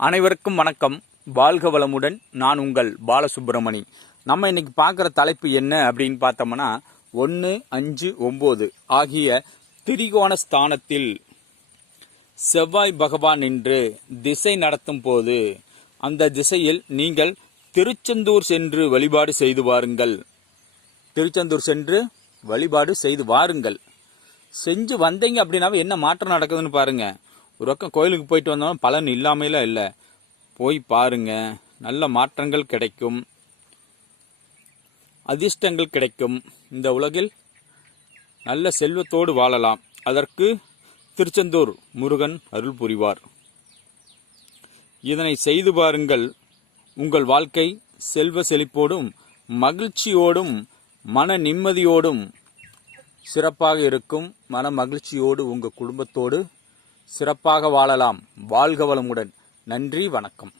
அனைவருக்கும் வணக்கம். வாழ்க வளமுடன். நான் உங்கள் பாலசுப்ரமணி. நம்ம இன்னைக்கு பார்க்குற தலைப்பு என்ன அப்படின்னு பார்த்தோம்னா 1, 5, 9 ஆகிய திரிகோண ஸ்தானத்தில் செவ்வாய் பகவான் நின்று திசை நடத்தும் போது அந்த திசையில் நீங்கள் திருச்செந்தூர் சென்று வழிபாடு செய்து வாருங்கள். திருச்செந்தூர் சென்று வழிபாடு செய்து வாருங்கள். செஞ்சு வந்தீங்க அப்படின்னாவே என்ன மாற்றம் நடக்குதுன்னு பாருங்க. ஒரு பக்கம் கோயிலுக்கு போயிட்டு வந்தோம்னா பலன் இல்லாமலாம் இல்லை. போய் பாருங்க, நல்ல மாற்றங்கள் கிடைக்கும், அதிர்ஷ்டங்கள் கிடைக்கும். இந்த உலகில் நல்ல செல்வத்தோடு வாழலாம். அதற்கு திருச்செந்தூர் முருகன் அருள் புரிவார். இதனை செய்து பாருங்கள். உங்கள் வாழ்க்கை செல்வ செழிப்போடும் மகிழ்ச்சியோடும் மன நிம்மதியோடும் சிறப்பாக இருக்கும். மன மகிழ்ச்சியோடு உங்கள் குடும்பத்தோடு சிறப்பாக வாழலாம். வாழ்க வளமுடன். நன்றி, வணக்கம்.